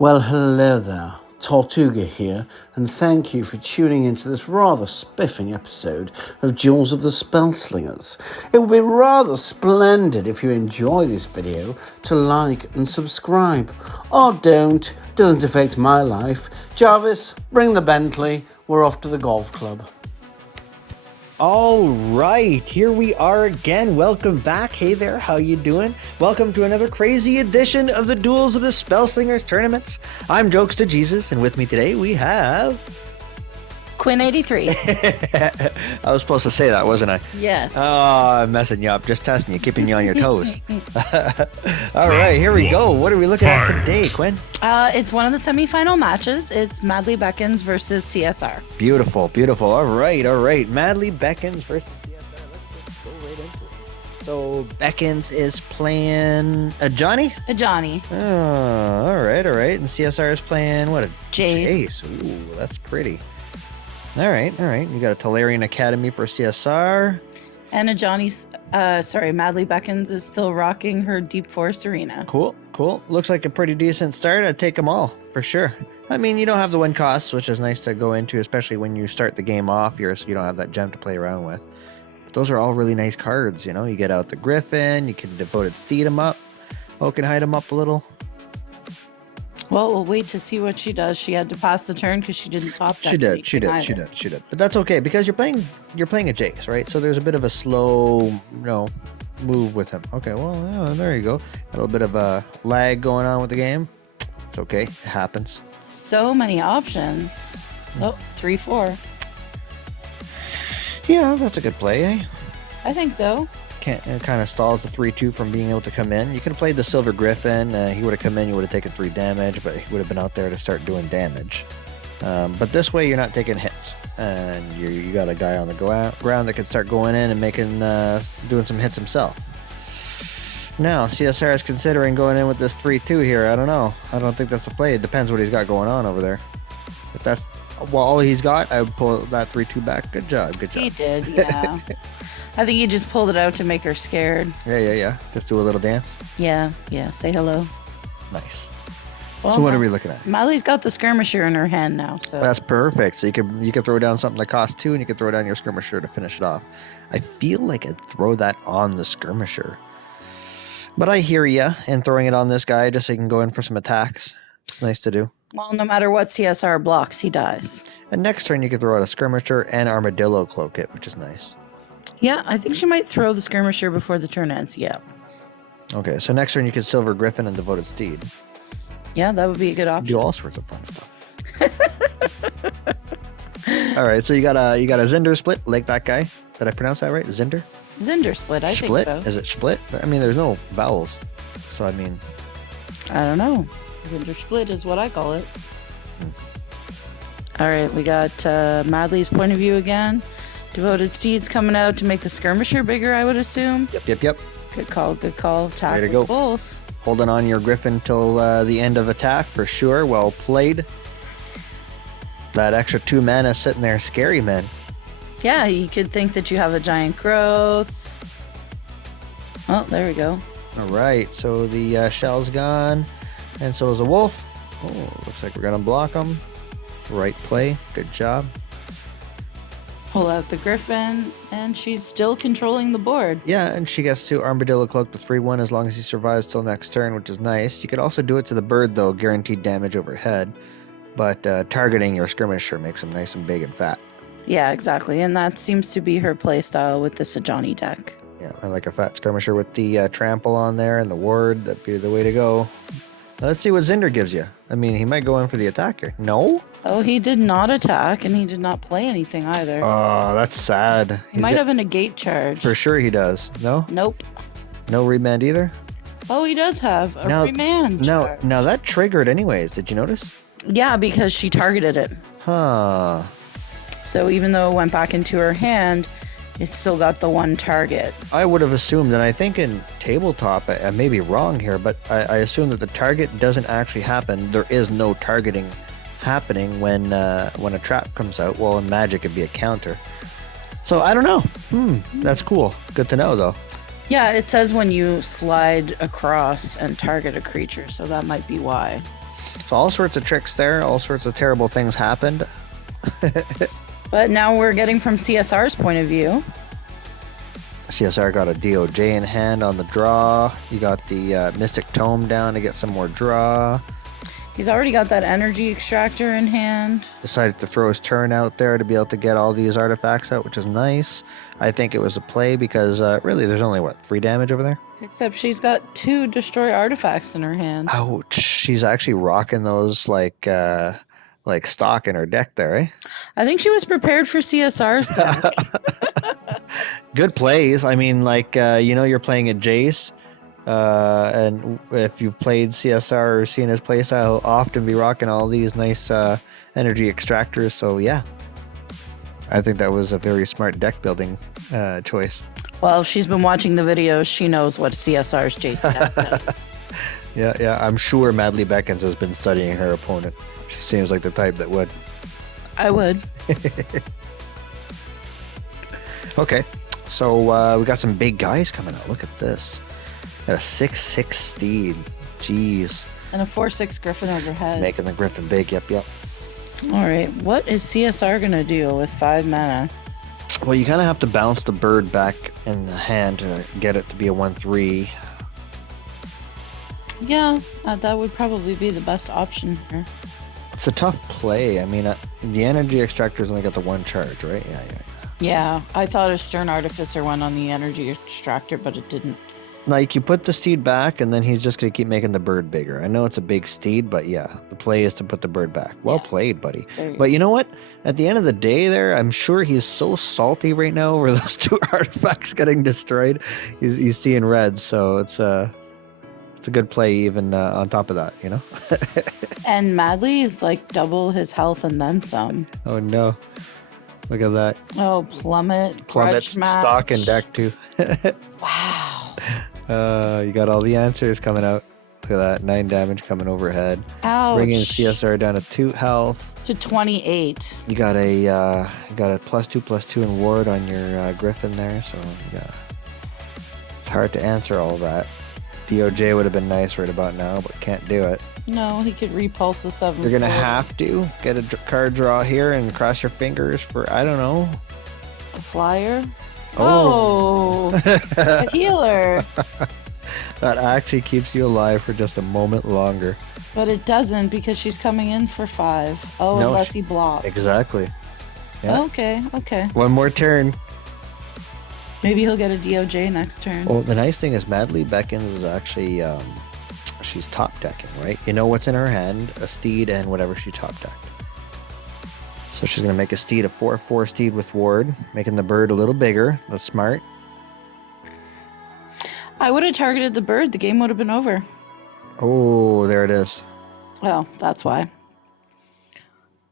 Well, hello there. Tortuga here, and thank you for tuning into this rather spiffing episode of Duels of the Spellslingers. It would be rather splendid if you enjoy this video to like and subscribe. Or don't, doesn't affect my life. Jarvis, bring the Bentley, we're off to the golf club. All right, here we are again. Welcome back. Hey there, how you doing? Welcome to another crazy edition of the Duels of the Spellslingers tournaments. I'm JokeztaJesus, and with me today we have... Quinn83. I was supposed to say that, wasn't I? Yes. Oh, I'm messing you up, just testing you, keeping you on your toes. All right, here we go. What are we looking at today, Quinn? It's one of the semifinal matches. It's Madlybeckons versus CSR. Beautiful, beautiful. All right. Madlybeckons versus CSR. Let's just go right into it. So Beckons is playing a Johnny? A Johnny. Oh, all right. And CSR is playing what? A Jace. Ooh, that's pretty. All right. You got a Talarian Academy for CSR. And a Johnny's, Madlybeckons is still rocking her Deep Forest Arena. Cool. Looks like a pretty decent start. I'd take them all, for sure. I mean, you don't have the win costs, which is nice to go into, especially when you start the game off here, so you don't have that gem to play around with. But those are all really nice cards, you know? You get out the Griffin, you can Devoted Steed them up, Oak and Hide them up a little. Well, we'll wait to see what she does. She had to pass the turn because she didn't top that. She did. But that's okay because you're playing a Jace, right? So there's a bit of a slow, move with him. Okay, well, there you go. A little bit of a lag going on with the game. It's okay. It happens. So many options. Oh, 3-4. Yeah, that's a good play, eh? I think so. It kind of stalls the 3-2 from being able to come in. You could have played the Silver Griffin. He would have come in, you would have taken 3 damage, but he would have been out there to start doing damage. But this way, you're not taking hits, and you got a guy on the ground that can start going in and making doing some hits himself. Now, CSR is considering going in with this 3-2 here. I don't know. I don't think that's the play. It depends what he's got going on over there. If that's all he's got, I would pull that 3-2 back. Good job. He did, yeah. I think he just pulled it out to make her scared. Yeah. Just do a little dance. Yeah. Say hello. Nice. Well, so what are we looking at? Molly's got the skirmisher in her hand now, so that's perfect. So you could throw down something that costs 2, and you could throw down your skirmisher to finish it off. I feel like I'd throw that on the skirmisher, but I hear ya. And throwing it on this guy just so you can go in for some attacks. It's nice to do. Well, no matter what CSR blocks, he dies. And next turn you could throw out a skirmisher and armadillo cloak it, which is nice. Yeah, I think she might throw the skirmisher before the turn ends. Yeah. Okay, so next turn you could Silver Griffin and Devoted Steed. Yeah, that would be a good option. Do all sorts of fun stuff. All right, so you got a Zinder split, like that guy. Did I pronounce that right? Zinder? Zinder split, I think so. Is it split? I mean, there's no vowels, so I mean... I don't know. Zinder split is what I call it. All right, we got Madly's point of view again. Devoted Steed's coming out to make the skirmisher bigger, I would assume. Yep. Good call. Attack Way to go. Both. Holding on your Griffin till the end of attack for sure. Well played. That extra 2 mana sitting there, scary, man. Yeah, you could think that you have a giant growth. Oh, there we go. All right, so the shell's gone, and so is the wolf. Oh, looks like we're gonna block them. Right play. Good job. Pull out the Griffin, and she's still controlling the board. Yeah, and she gets to Armadillo Cloak the 3-1 as long as he survives till next turn, which is nice. You could also do it to the bird, though, guaranteed damage overhead. But targeting your skirmisher makes him nice and big and fat. Yeah, exactly, and that seems to be her playstyle with the Sajani deck. Yeah, I like a fat skirmisher with the trample on there and the ward. That'd be the way to go. Let's see what Zinder gives you. I mean, he might go in for the attacker. No? Oh, he did not attack, and he did not play anything either. Oh, that's sad. He might have a negate charge. For sure he does. No? Nope. No remand either? Oh, he does have a remand charge. Now that triggered anyways. Did you notice? Yeah, because she targeted it. Huh. So even though it went back into her hand, it's still got the 1 target. I would have assumed, and I think in tabletop, I may be wrong here, but I assume that the target doesn't actually happen. There is no targeting happening when a trap comes out. Well, in Magic, it'd be a counter. So I don't know. That's cool. Good to know, though. Yeah, it says when you slide across and target a creature, so that might be why. So all sorts of tricks there. All sorts of terrible things happened. But now we're getting from CSR's point of view. CSR got a DOJ in hand on the draw. You got the Mystic Tome down to get some more draw. He's already got that energy extractor in hand. Decided to throw his turn out there to be able to get all these artifacts out, which is nice. I think it was a play because really there's only, 3 damage over there? Except she's got 2 destroy artifacts in her hand. Ouch. She's actually rocking those like stock in her deck there, eh? I think she was prepared for CSR's deck. Good plays. I mean, you're playing a Jace. And if you've played CSR or seen his playstyle, he'll often be rocking all these nice energy extractors. So yeah, I think that was a very smart deck building choice. Well, if she's been watching the videos, she knows what CSR's Jace deck does. Yeah. I'm sure Madlybeckons has been studying her opponent. She seems like the type that would. I would. Okay, so we got some big guys coming out. Look at this. Got a 6/6 steed. Jeez. And a 4/6 griffin overhead. Making the griffin big. Yep. All right. What is CSR going to do with 5 mana? Well, you kind of have to bounce the bird back in the hand to get it to be a 1/3. Yeah, that would probably be the best option here. It's a tough play. I mean, the energy extractor's only got the 1 charge, right? Yeah. Yeah, I thought a Stern Artificer went on the energy extractor, but it didn't. Like, you put the steed back, and then he's just going to keep making the bird bigger. I know it's a big steed, but yeah, the play is to put the bird back. Well played, buddy. But you know what? At the end of the day there, I'm sure he's so salty right now over those 2 artifacts getting destroyed. He's seeing red, so it's a good play even on top of that, you know? And Madly is like double his health and then some. Oh, no. Look at that. Oh, Plummet. Plummet's stock and deck, too. Wow. You got all the answers coming out. Look at that. 9 damage coming overhead. Ouch. Bringing CSR down to 2 health. To 28. You got a +2/+2 in ward on your griffin there, so yeah. It's hard to answer all that. DOJ would have been nice right about now, but can't do it. No, he could repulse the 7. You're gonna have to get a card draw here and cross your fingers for, I don't know. A flyer? Oh, a healer. That actually keeps you alive for just a moment longer. But it doesn't because she's coming in for 5. Oh, no, unless he blocks. Exactly. Yeah. Okay. 1 more turn. Maybe he'll get a DOJ next turn. Well, the nice thing is Madlybeckons is actually, she's top decking, right? You know what's in her hand, a steed and whatever she top decked. So she's going to make a steed, a 4/4 steed with ward, making the bird a little bigger. That's smart. I would have targeted the bird. The game would have been over. Oh, there it is. Well, that's why.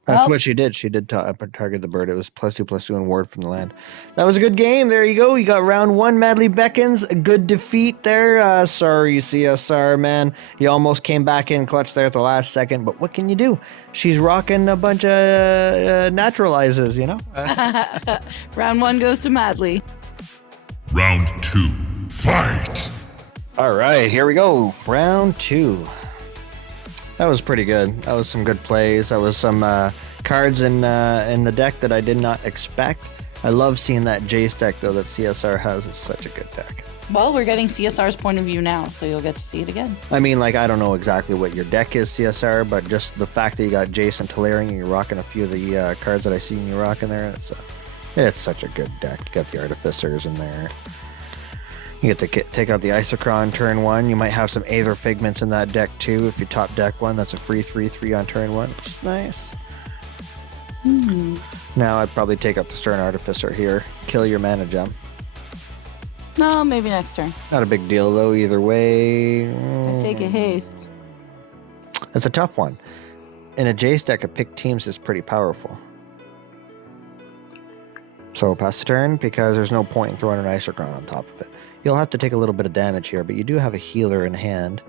That's what she did. She did target the bird. It was +2/+2 in ward from the land. That was a good game. There you go. You got round 1, Madlybeckons. A good defeat there. Sorry, CSR, man. You almost came back in clutch there at the last second, but what can you do? She's rocking a bunch of naturalizes, you know? Round 1 goes to Madly. Round 2, fight! All right, here we go. Round 2. That was pretty good. That was some good plays. That was some cards in the deck that I did not expect. I love seeing that Jace deck, though, that CSR has. It's such a good deck. Well, we're getting CSR's point of view now, so you'll get to see it again. I mean, I don't know exactly what your deck is, CSR, but just the fact that you got Jace and Talarian and you're rocking a few of the cards that I seen you rocking there, it's such a good deck. You got the Artificers in there. You get to take out the Isochron turn 1. You might have some Aether Figments in that deck too. If you top deck one, that's a free 3/3 on turn 1, which is nice. Now I'd probably take out the Stern Artificer here. Kill your mana gem. No, maybe next turn. Not a big deal though, either way. I take a haste. It's a tough one. In a Jace deck, a pick teams is pretty powerful. So pass the turn because there's no point in throwing an Isochron on top of it. You'll have to take a little bit of damage here, but you do have a healer in hand,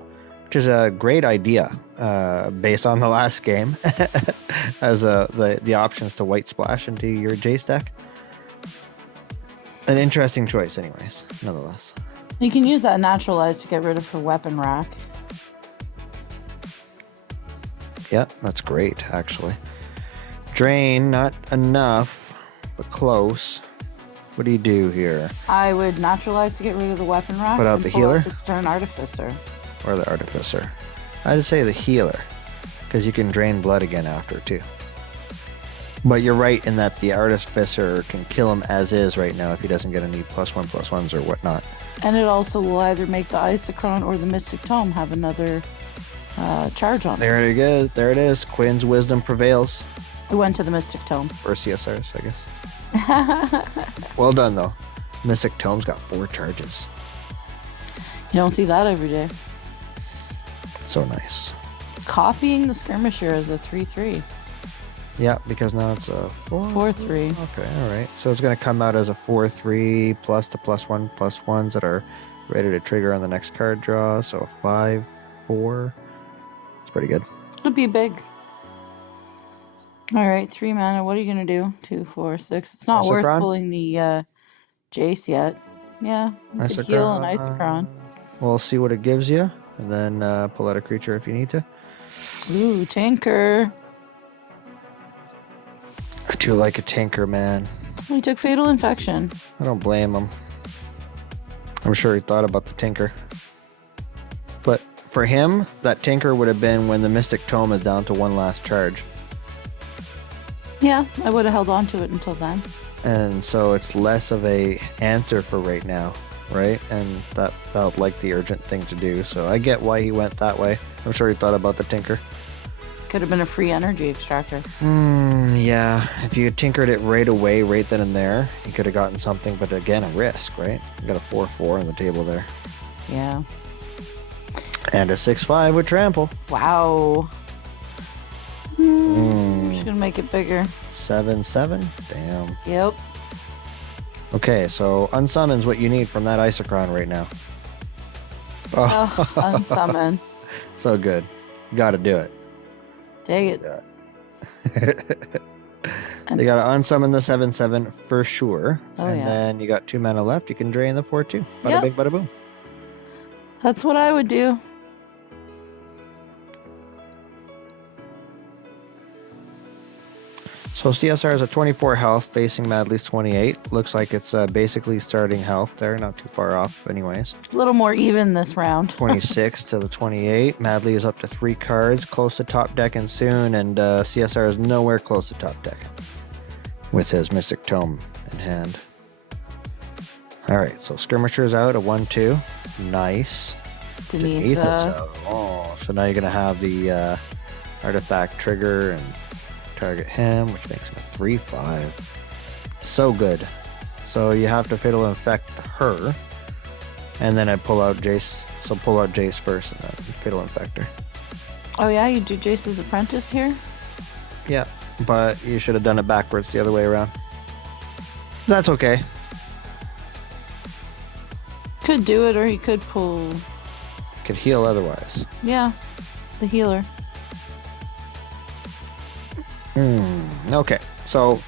which is a great idea based on the last game as the options to white splash into your Jace deck. An interesting choice anyways, nonetheless. You can use that Naturalize to get rid of her weapon rack. Yeah, that's great, actually. Drain, not enough, but close. What do you do here? I would naturalize to get rid of the weapon rack. Put out and the pull healer? out the Stern Artificer. Or the Artificer? I'd say the healer, because you can drain blood again after, too. But you're right in that the Artificer can kill him as is right now if he doesn't get any +1/+1s or whatnot. And it also will either make the Isochron or the Mystic Tome have another charge on it. There it is. There it is. Quinn's wisdom prevails. We went to the Mystic Tome. Or CSRs, I guess. Well done, though. Mystic Tome's got 4 charges. You don't see that every day. So nice. Copying the Skirmisher as a 3/3. Yeah, because now it's a 4/3. Okay, all right. So it's going to come out as a 4/3 plus the +1/+1s that are ready to trigger on the next card draw. So a 5/4. It's pretty good. It'll be big. All right, 3 mana. What are you going to do? 2, 4, 6. It's not worth Isochron? pulling the Jace yet. Yeah, you could heal an Isochron. We'll see what it gives you, and then pull out a creature if you need to. Ooh, Tinker. I do like a Tinker, man. He took Fatal Infection. I don't blame him. I'm sure he thought about the Tinker. But for him, that Tinker would have been when the Mystic Tome is down to 1 last charge. Yeah, I would have held on to it until then. And so it's less of a answer for right now, right? And that felt like the urgent thing to do. So I get why he went that way. I'm sure he thought about the Tinker. Could have been a free energy extractor. Yeah. If you had tinkered it right away, right then and there, you could have gotten something. But again, a risk, right? You got a 4/4 on the table there. Yeah. And a 6/5 with trample. Wow. I'm just gonna make it bigger. 7/7. Damn. Yep. Okay, so unsummons what you need from that Isochron right now. Oh, unsummon. So good. Got to do it. Take it. They got to unsummon the 7/7 for sure. Oh, and yeah. then you got 2 mana left. You can drain the 4/2. Bada Yep. bing, bada boom. That's what I would do. So CSR is a 24 health facing Madly's 28. Looks like it's basically starting health there. Not too far off anyways. A little more even this round. 26 to the 28. Madly is up to 3 cards. Close to top deck and soon. And CSR is nowhere close to top deck. With his Mystic Tome in hand. Alright, so Skirmisher's out, a 1/2. Nice. Denise. out. Oh, so now you're going to have the artifact trigger and target him, which makes him a 3/5. So good. So you have to Fatal Infect her. And then I pull out Jace. So pull out Jace first and then Fatal Infect her. Oh yeah, you do Jace's Apprentice here? Yeah, but you should have done it backwards the other way around. That's okay. Could do it, or he could pull... Could heal otherwise. Yeah, the healer. Okay, so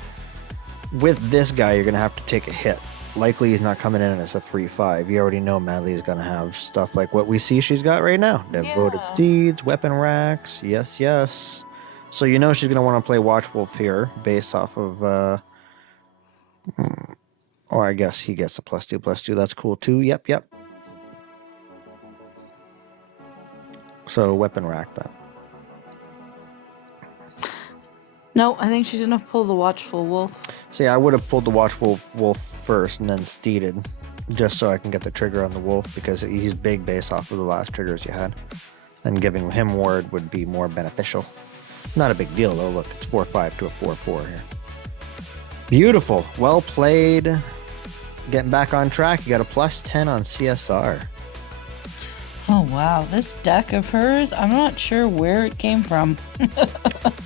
with this guy, you're going to have to take a hit. Likely he's not coming in as a 3/5. You already know Madly is going to have stuff like what we see she's got right now. Devoted Yeah. Steeds, Weapon Racks, yes. So you know she's going to want to play Watchwolf here based off of... Or I guess he gets a +2/+2. That's cool too. Yep. So Weapon Rack then. No, I think she's gonna pull the Watchful Wolf. See, I would have pulled the Watchwolf wolf first and then steeded, just so I can get the trigger on the wolf, because he's big based off of the last triggers you had. And giving him ward would be more beneficial. Not a big deal though, look, it's 4/5 to a 4/4 here. Beautiful, well played. Getting back on track, you got a +10 on CSR. Oh wow, this deck of hers, I'm not sure where it came from.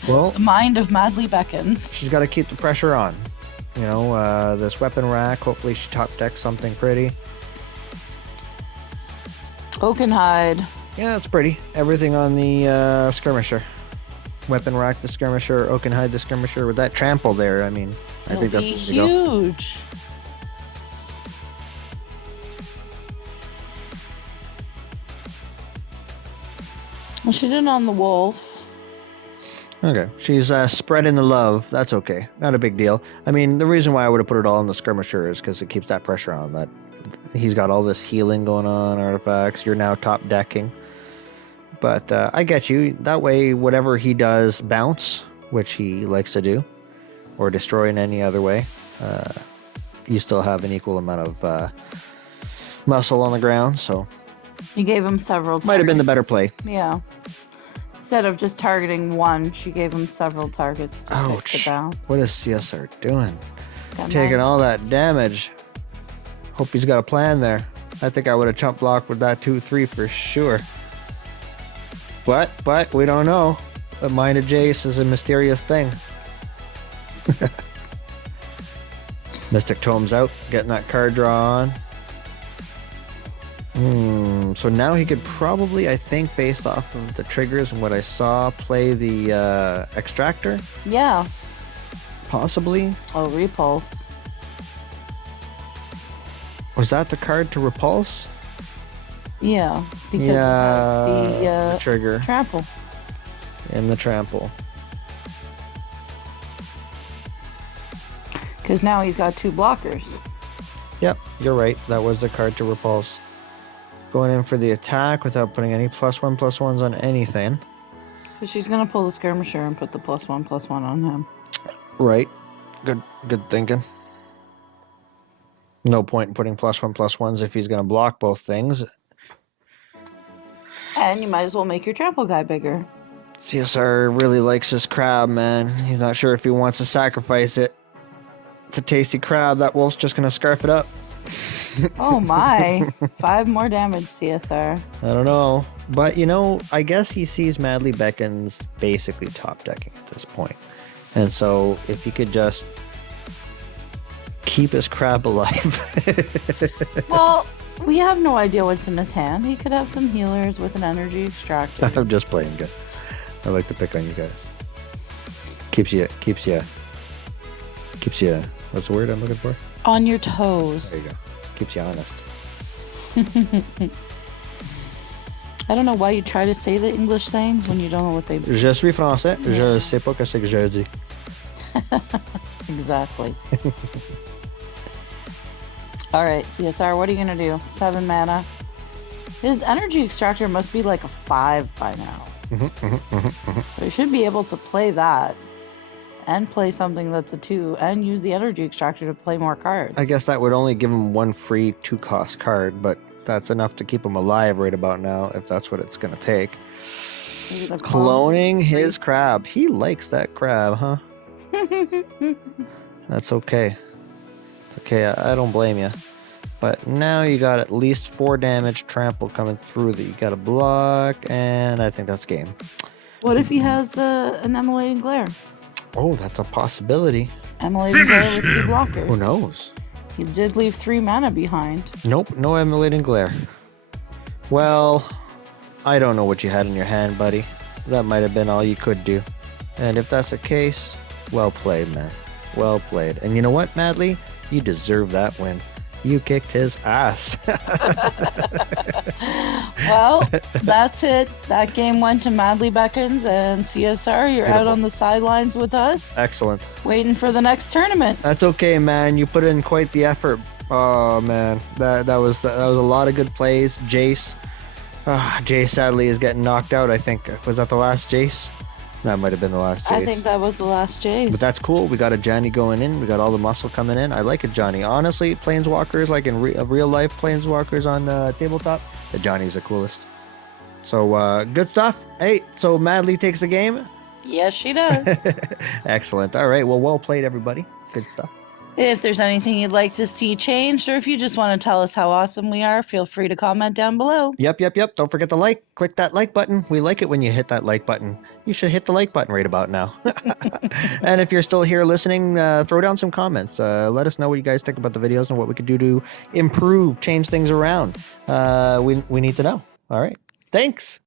Well, The mind of Madlybeckons. she's got to keep the pressure on. You know, this weapon rack, hopefully she top decks something pretty. Oakenhide. Yeah, it's pretty. Everything on the Skirmisher. Weapon rack, the Skirmisher, Oakenhide, the Skirmisher. With that trample there, I mean, I It'll think that's be the way to go. huge. Well, she did it on the wolf. Okay, she's spreading the love. That's okay. Not a big deal. I mean, the reason why I would have put it all in the skirmisher is because it keeps that pressure on. That he's got all this healing going on, artifacts. You're now top decking. But I get you. That way, whatever he does bounce, which he likes to do, or destroy in any other way, you still have an equal amount of muscle on the ground. So You gave him several targets. might have been the better play. Yeah. Instead of just targeting one, she gave him several targets to pick the bounce. What is CSR doing? He's got Taking 9. all that damage. Hope he's got a plan there. I think I would have chump blocked with that 2-3 for sure. But we don't know. The mind of Jace is a mysterious thing. Mystic Tome's out, getting that card draw on. So now he could probably, I think, based off of the triggers and what I saw, play the extractor. Yeah. Possibly. Oh, repulse. Was that the card to repulse? Yeah, because it has the trigger trample. and the trample. Because now he's got 2 blockers. Yep, you're right. That was the card to repulse. Going in for the attack without putting any +1/+1s on anything. But she's gonna pull the skirmisher and put the +1/+1 on him. Right. Good thinking. No point in putting +1/+1s if he's gonna block both things. And you might as well make your trample guy bigger. CSR really likes this crab, man. He's not sure if he wants to sacrifice it. It's a tasty crab. That wolf's just gonna scarf it up. Oh my. 5 more damage, CSR. I don't know. But, you know, I guess he sees Madlybeckons basically top decking at this point. And so if he could just keep his crab alive. Well, we have no idea what's in his hand. He could have some healers with an energy extractor. I'm just playing good. I like to pick on you guys. Keeps you, what's the word I'm looking for? On your toes. There you go. Keeps you honest. I don't know why you try to say the English sayings when you don't know what they mean. Je suis français. Je sais pas que c'est que je dis. Exactly. All right, CSR, what are you going to do? 7 mana. His energy extractor must be like a 5 by now. So he should be able to play that and play something that's a 2 and use the energy extractor to play more cards. I guess that would only give him 1 free 2-cost card, but that's enough to keep him alive right about now, if that's what it's going to take. Maybe the Cloning clone his is crab. He likes that crab, huh? That's okay. It's okay, I don't blame you. But now you got at least 4 damage trample coming through that you got to block, and I think that's game. What if he has an Emulating Glare? Oh, that's a possibility. Emulating Glare with 2 blockers. Who knows? He did leave 3 mana behind. Nope, no emulating glare. Well, I don't know what you had in your hand, buddy. That might have been all you could do. And if that's the case, well played, man. Well played. And you know what, Madly? You deserve that win. You kicked his ass. Well, that's it. That game went to Madlybeckons, and CSR, you're out on the sidelines with us, Excellent. waiting for the next tournament. That's okay, man. You put in quite the effort. Oh man, that was a lot of good plays. Jace, Jace sadly is getting knocked out. I think was that the last Jace? That might have been the last Jace. I think that was the last Jace. But that's cool. We got a Johnny going in. We got all the muscle coming in. I like a Johnny. Honestly, Planeswalkers, like in real life Planeswalkers on tabletop, the Johnny's the coolest. So good stuff. Hey, so Madly takes the game. Yes, she does. Excellent. All right. Well played, everybody. Good stuff. If there's anything you'd like to see changed, or if you just want to tell us how awesome we are, feel free to comment down below. Yep. Don't forget to like. Click that like button. We like it when you hit that like button. You should hit the like button right about now. And if you're still here listening, throw down some comments. Let us know what you guys think about the videos and what we could do to improve, change things around. We need to know. All right. Thanks.